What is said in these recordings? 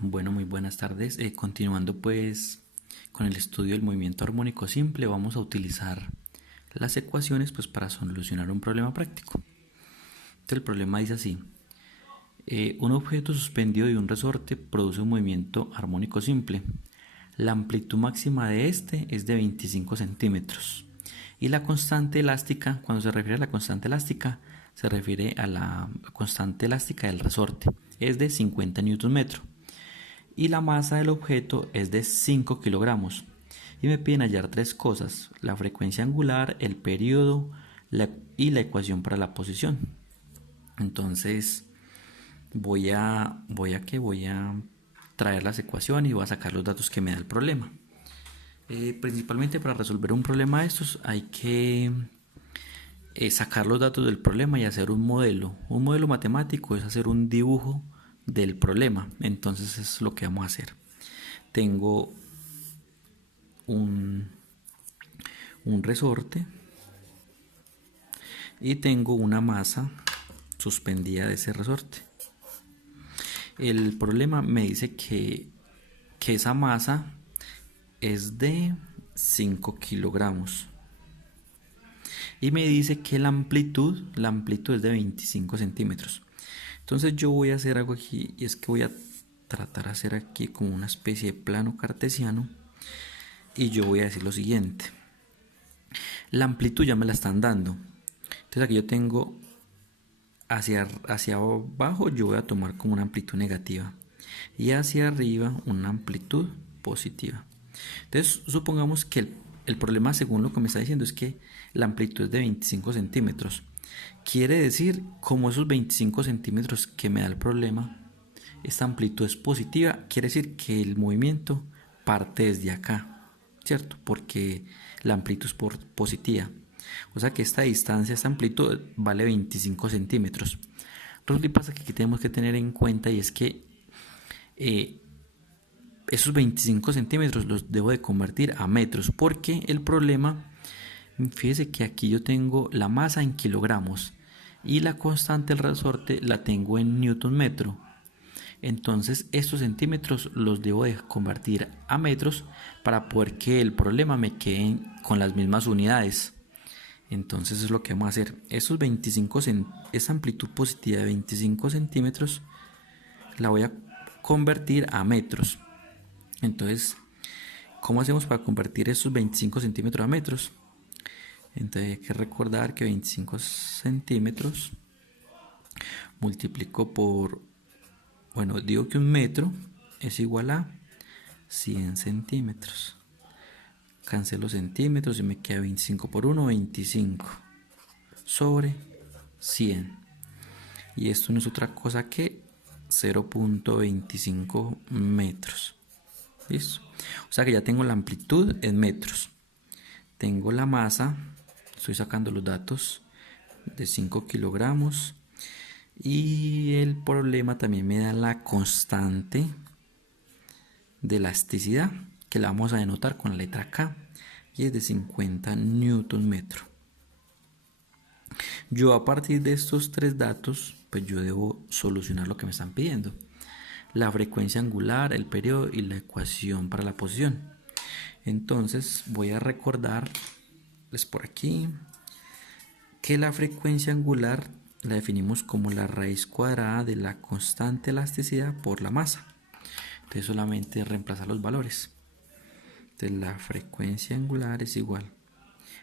Bueno, muy buenas tardes. Continuando pues con el estudio del movimiento armónico simple, vamos a utilizar las ecuaciones pues para solucionar un problema práctico. Entonces el problema dice así: un objeto suspendido de un resorte produce un movimiento armónico simple. La amplitud máxima de este es de 25 centímetros. Y la constante elástica, cuando se refiere a la constante elástica, se refiere a la constante elástica del resorte, es de 50 newton metro. Y la masa del objeto es de 5 kilogramos. Y me piden hallar tres cosas: la frecuencia angular, el periodo y la ecuación para la posición. Entonces voy a traer las ecuaciones y voy a sacar los datos que me da el problema. Principalmente para resolver un problema de estos hay que sacar los datos del problema y hacer un modelo. Un modelo matemático es hacer un dibujo del problema. Entonces es lo que vamos a hacer. Tengo un resorte y tengo una masa suspendida de ese resorte. El problema me dice que esa masa es de 5 kilogramos y me dice que la amplitud es de 25 centímetros. Entonces yo voy a hacer algo aquí, y es que voy a tratar de hacer aquí como una especie de plano cartesiano, y yo voy a decir lo siguiente: la amplitud ya me la están dando. Entonces aquí yo tengo hacia abajo, yo voy a tomar como una amplitud negativa, y hacia arriba una amplitud positiva. Entonces supongamos que el problema, según lo que me está diciendo, es que la amplitud es de 25 centímetros. Quiere decir, como esos 25 centímetros que me da el problema, esta amplitud es positiva, quiere decir que el movimiento parte desde acá, ¿cierto? Porque la amplitud es positiva. O sea que esta distancia, esta amplitud vale 25 centímetros. Lo que pasa que aquí tenemos que tener en cuenta, y es que esos 25 centímetros los debo de convertir a metros, porque el problema, fíjese que aquí yo tengo la masa en kilogramos y la constante del resorte la tengo en newton metro. Entonces estos centímetros los debo de convertir a metros para poder que el problema me quede con las mismas unidades. Entonces es lo que vamos a hacer. Esa amplitud positiva de 25 centímetros la voy a convertir a metros. Entonces, ¿cómo hacemos para convertir esos 25 centímetros a metros? Entonces hay que recordar que 25 centímetros multiplico por, bueno, digo que un metro es igual a 100 centímetros. Cancelo centímetros y me queda 25 por 1, 25 sobre 100. Y esto no es otra cosa que 0.25 metros. ¿Listo? O sea que ya tengo la amplitud en metros. Tengo la masa, estoy sacando los datos, de 5 kilogramos. Y el problema también me da la constante de elasticidad, que la vamos a denotar con la letra K, y es de 50 newton metro. Yo, a partir de estos tres datos, pues yo debo solucionar lo que me están pidiendo: la frecuencia angular, el periodo y la ecuación para la posición. Entonces voy a recordarles por aquí que la frecuencia angular la definimos como la raíz cuadrada de la constante elasticidad por la masa. Entonces solamente reemplazar los valores. Entonces la frecuencia angular es igual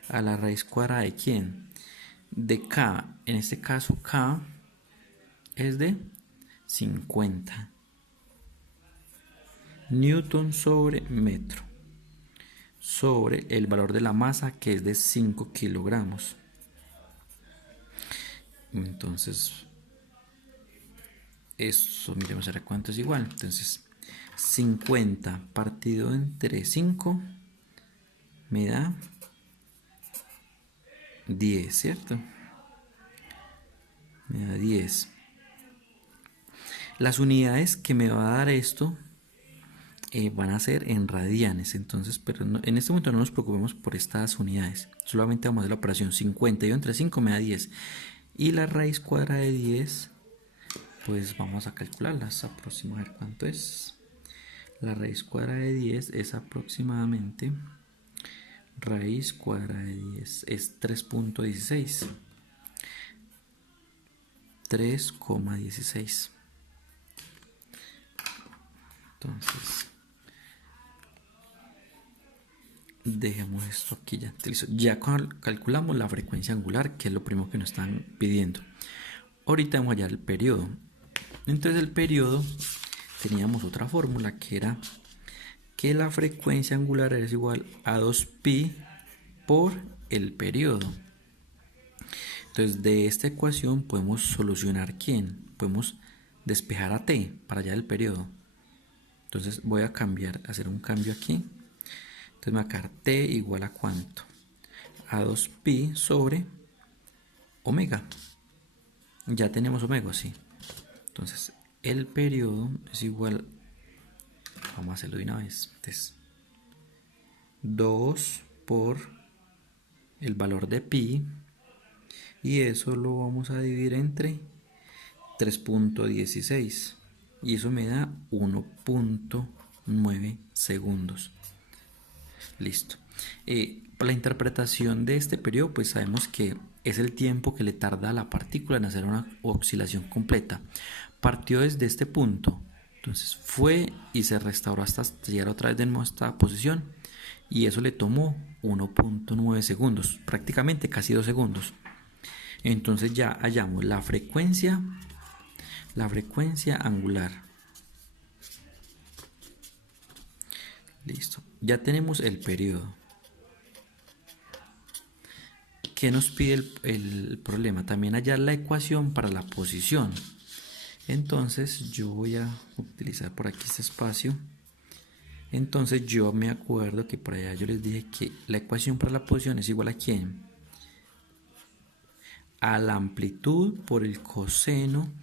a la raíz cuadrada de ¿quién? De K. En este caso K es de 50 newton sobre metro, sobre el valor de la masa, que es de 5 kilogramos. Entonces eso, miremos a ver cuánto es igual. Entonces 50 partido entre 5 me da 10, ¿cierto? Me da 10. Las unidades que me va a dar esto van a ser en radianes. Entonces, pero no, en este momento no nos preocupemos por estas unidades. Solamente vamos a hacer la operación. 50 y entre 5 me da 10. Y la raíz cuadrada de 10, pues vamos a calcularlas. Aproximar a ver cuánto es. La raíz cuadrada de 10 es aproximadamente, raíz cuadrada de 10 es 3.16. 3,16. Entonces, dejemos esto aquí ya. Ya calculamos la frecuencia angular, que es lo primero que nos están pidiendo. Ahorita vamos a hallar el periodo. Entonces el periodo, teníamos otra fórmula que era que la frecuencia angular es igual a 2pi por el periodo. Entonces de esta ecuación podemos solucionar ¿quién? Podemos despejar a t para hallar el periodo. Entonces voy a hacer un cambio aquí. Entonces me va a quedar t igual a ¿cuánto? A 2pi sobre omega. Ya tenemos omega, sí. Entonces el periodo es igual, vamos a hacerlo de una vez. Entonces 2 por el valor de pi, y eso lo vamos a dividir entre 3.16 y eso me da 1.9 segundos. Listo. Para la interpretación de este periodo, pues sabemos que es el tiempo que le tarda a la partícula en hacer una oscilación completa. Partió desde este punto, entonces fue y se restauró hasta llegar otra vez de nuevo a esta posición, y eso le tomó 1.9 segundos, prácticamente casi 2 segundos. Entonces ya hallamos la frecuencia angular. Listo. Ya tenemos el periodo. ¿Qué nos pide el problema? También hallar la ecuación para la posición. Entonces yo voy a utilizar por aquí este espacio. Entonces yo me acuerdo que por allá yo les dije que la ecuación para la posición es igual a ¿quién? A la amplitud por el coseno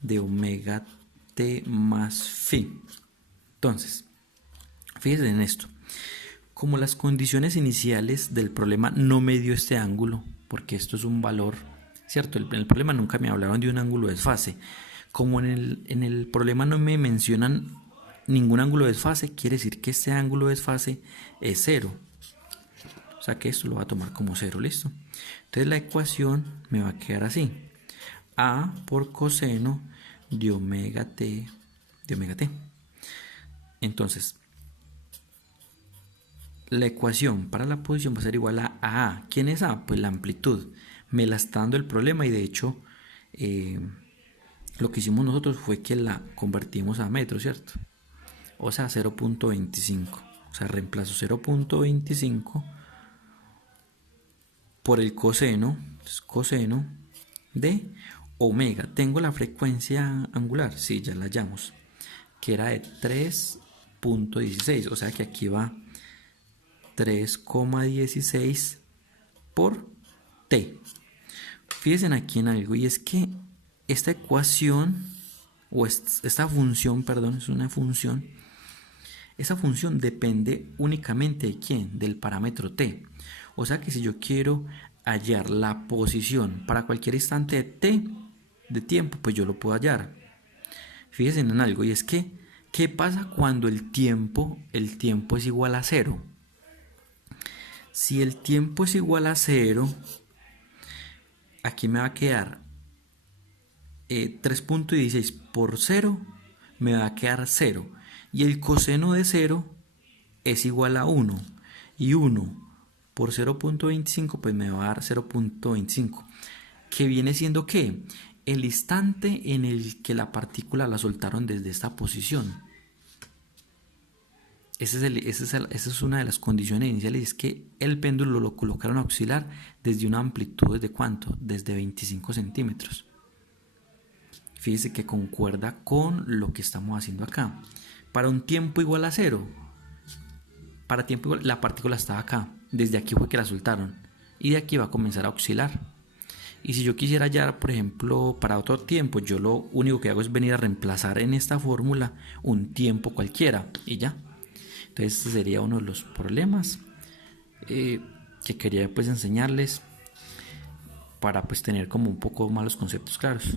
de omega t más phi. Entonces, fíjense en esto. Como las condiciones iniciales del problema no me dio este ángulo, porque esto es un valor, ¿cierto? En el problema nunca me hablaron de un ángulo de desfase. Como en el problema no me mencionan ningún ángulo de desfase, quiere decir que este ángulo de desfase es 0. O sea que esto lo va a tomar como 0, ¿listo? Entonces la ecuación me va a quedar así. A por coseno de omega t, Entonces, la ecuación para la posición va a ser igual a A. ¿Quién es A? Pues la amplitud. Me la está dando el problema, y de hecho lo que hicimos nosotros fue que la convertimos a metros, ¿cierto? O sea, 0.25. O sea, reemplazo 0.25 por el coseno, coseno de omega. Tengo la frecuencia angular, sí, ya la hallamos, que era de 3.16, o sea que aquí va 3,16 por t. Fíjense aquí en algo, y es que esta ecuación, o esta función, perdón, es una función. Esa función depende únicamente de ¿quién? Del parámetro t. O sea que si yo quiero hallar la posición para cualquier instante de t de tiempo, pues yo lo puedo hallar. Fíjense en algo, y es que ¿qué pasa cuando el tiempo es igual a 0? Si el tiempo es igual a 0, aquí me va a quedar 3.16 por 0, me va a quedar 0. Y el coseno de 0 es igual a 1. Y 1 por 0.25 pues me va a dar 0.25. Que viene siendo ¿qué? El instante en el que la partícula la soltaron desde esta posición. Esa es una de las condiciones iniciales, es que el péndulo lo colocaron a oscilar desde una amplitud ¿de cuánto? Desde 25 centímetros. Fíjese que concuerda con lo que estamos haciendo acá. Para un tiempo igual a 0, para tiempo igual, la partícula estaba acá. Desde aquí fue que la soltaron. Y de aquí va a comenzar a oscilar. Y si yo quisiera hallar, por ejemplo, para otro tiempo, yo lo único que hago es venir a reemplazar en esta fórmula un tiempo cualquiera. Y ya. Entonces este sería uno de los problemas que quería pues enseñarles, para pues tener como un poco más los conceptos claros.